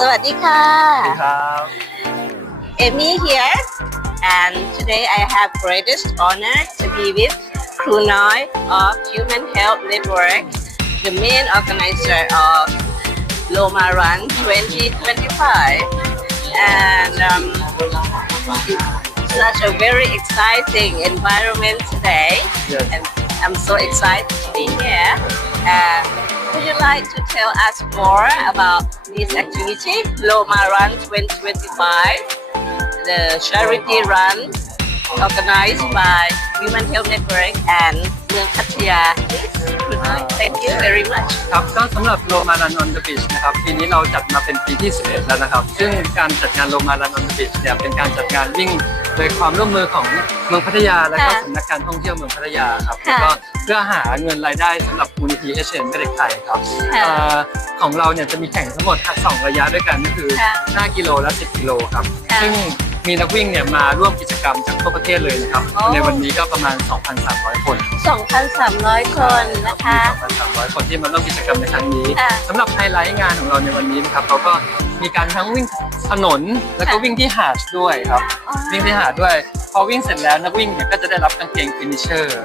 สวัสดีค่ะ ครับ Amy here and today I have greatest honor to be with Kru Noi of Human Health Network the main organizer of Loma Run 2025 and um, such a very exciting environment today Yes. and I'm so excited to be here and would you like to tell us more about this activity? Loma Run 2025 the charity run organized by Human Health Network and เมื องพัทยา Thank you very much ครับก็สำหรับโรมารันออนเดอะบีชนะครับปีนี้เราจัดมาเป็นปีที่ 11 แล้วนะครับ ซึ่งการจัดงานโรมารันออนเดอะบีชเนี่ยเป็นการจัดงานวิ่งโดยความร่วมมือของเมืองพัทยา และก็ค่ะสำนักการท่องเที่ยวเมืองพัทยาครับค่ะแล้วก็เพื่อหาเงินรายได้สำหรับมูลนิธิเอชเอ็นเด็กไทยครับค่ะเอ่อของเราเนี่ยจะมีแข่งทั้งหมดสองระยะด้วยกันก็คือ ค่ะ5 กิโลและ 10 กิโลครับ ค่ะ ซึ่ง มีนักวิ่งเนี่ยมาร่วมกิจกรรมจากทั่วประเทศเลยนะครับ โอ้ ในวันนี้ก็ประมาณ 2,300 คน2,300 คนนะคะ มี2,300 คนที่มาร่วมกิจกรรมในครั้งนี้ค่ะ สำหรับไฮไลท์งานของเราในวันนี้นะครับเราก็มีการทั้งวิ่งถนนแล้วก็ค่ะวิ่งที่หาดด้วยครับอ๋อวิ่งที่หาดด้วย พอวิ่งเสร็จแล้วนักวิ่งเนี่ยก็จะได้รับกางเกงฟินิชเชอร์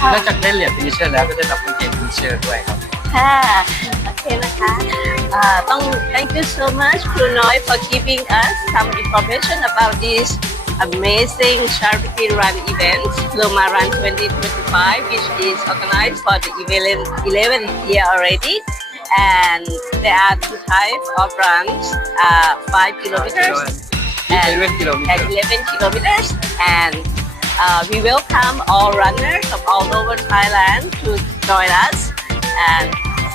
ค่ะ นอกจากได้เหรียญฟินิชเชอร์แล้วก็ได้รับกางเกงฟินิชเชอร์ด้วยครับ ค่ะ โอเคนะคะอ่าต้อง thank you so much ครูน้อย for giving us some information about this amazing charity run event Loma Run 2025 which is organized for the 11th 11th year already and there are two types of runs uh, 5 kilometers ที่11กิโลเมต at ร 11 kilometers and uh, we welcome all runners from all over Thailand to join us and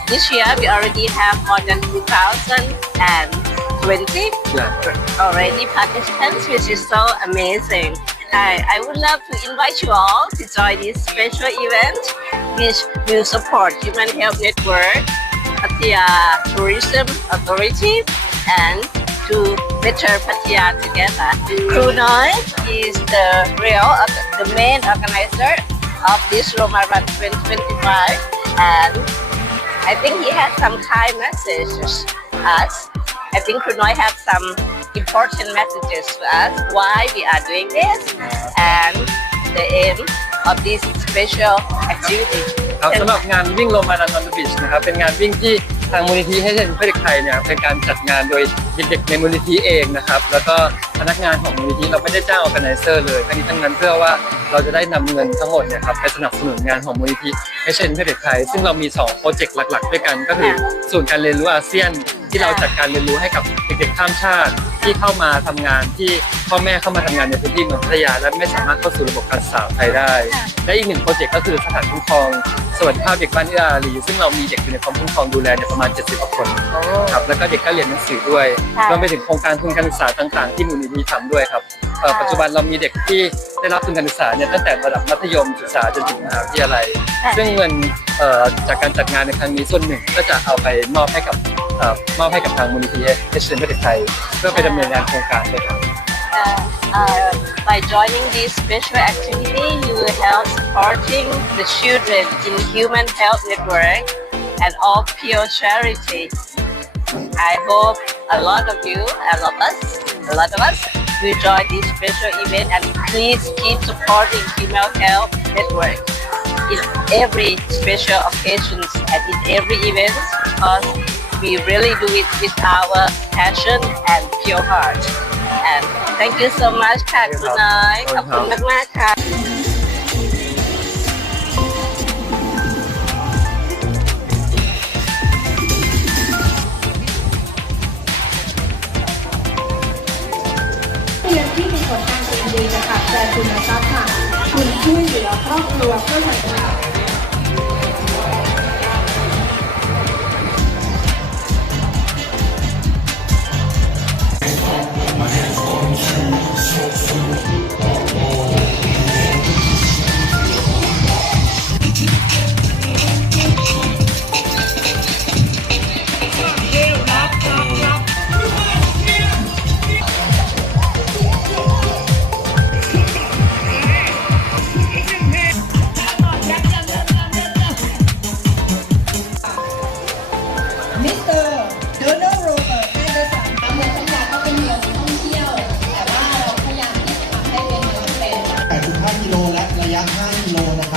this year we already have more than 2020 already participants which is so amazing. I, I would love to invite you all to join this special event which will support Human Health Network Pattaya Tourism Authority and to better Pattaya together. Noi is the real, the main organizer of this Roma Run 2025 and I think he has some kind messages to us. I think Kru Noi have some important messages to us why we are doing this and the aim of this special activity. ครับสำหรับงานวิ่งโรมารันออนเดอะบีชนะครับเป็นงานวิ่งที่ทางมูลนิธิให้เห็นเพื่อเด็กไทยเนี่ยเป็นการจัดงานโดยเด็กๆในมูลนิธิเองนะครับแล้วก็พนักงานของมูลนิธิเราไม่ได้จ้างออแกไนเซอร์เลยทั้งนี้ทั้งนั้นเพื่อว่า เราจะได้นำเงินทั้งหมดเนี่ยครับไปสนับสนุนงานของมูลนิธิให้เช่นเพื่อเด็กไทย ซึ่งเรามี 2 โปรเจกต์หลัก ๆ ด้วยกัน ก็คือศูนย์การเรียนรู้อาเซียนที่เราจัดการเรียนรู้ให้กับเด็กๆข้ามชาติ ที่เข้ามาทำงานที่พ่อแม่เข้ามาทำงานในพื้นที่เมืองพัทยา และไม่สามารถเข้าสู่ระบบการศึกษาไทยได้ และอีกหนึ่งโปรเจกต์ก็คือสถานคุ้มครองสวัสดิภาพเด็กบ้านเอื้ออารีซึ่งเรามีเด็กอยู่ในความคุ้มครองดูแลเนี่ยประมาณ 70กว่าคนครับแล้วก็เด็กก็เรียนหนังสือด้วยค่ะรวมไปถึงโครงการทุนการศึกษาต่าง ๆ ที่มูลนิธิทำด้วยครับ เอ่อค่ะปัจจุบันเรามีเด็กที่ได้รับทุนการศึกษาเนี่ยตั้งแต่ระดับมัธยมศึกษาจนถึงมหาวิทยาลัย ค่ะ ซึ่งเงินเอ่อจากการจัดงานในครั้งนี้ส่วนหนึ่งก็จะเอาไปมอบให้กับเอ่อมอบให้กับทางมูลนิธิเอชเอ็นประเทศไทยเพื่อไปดำเนินงานโครงการด้วยครับ uh, uh, by joining this special activity, you will help supporting the children in Human Health Network and all pure charity. I hope a lot of you, a lot of us, a lot of us will join this special event and please keep supporting Human Health Network in every special occasions and in every event because we really do it with our passion and pure heart. And thank you so much ค่ะ Thank you คุณน้อย ค ข รั อ บบ คุณมากๆค่ะ 多少钱 ยักษ์ห้าโลนะ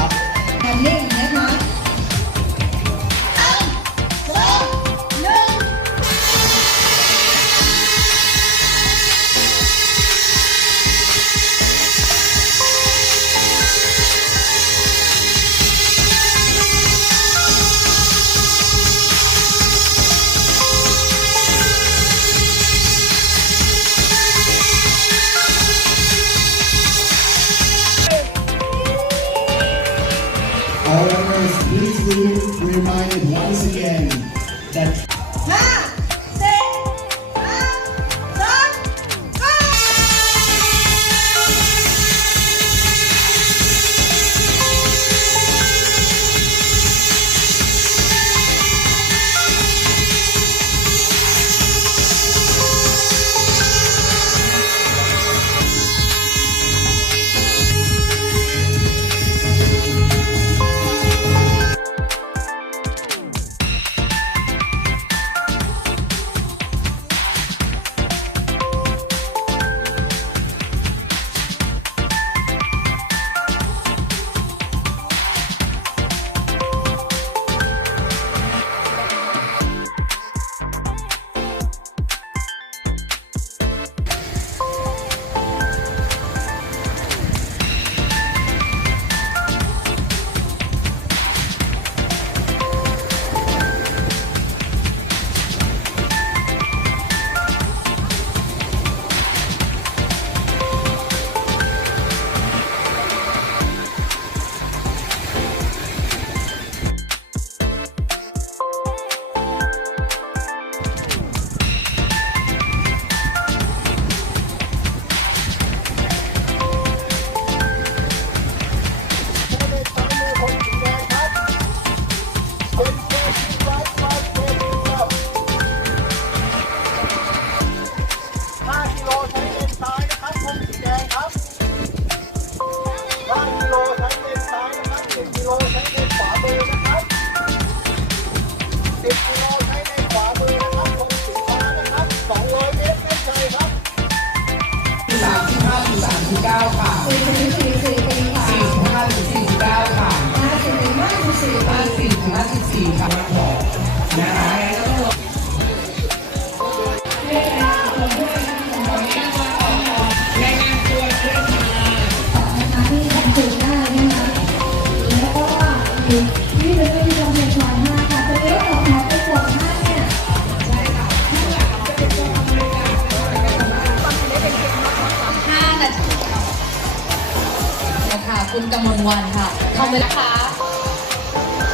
คุณกมลวันค่ะทำไปแล้วค่ะ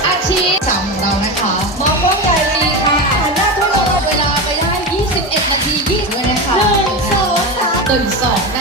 อาชีพสามของเรานะคะ มองกล้องใหญ่เลยค่ะหันหน้าทุกคนเวลาไปได้ 21 นาที20เลยนะคะหนึ่งสองสามตื่นสองน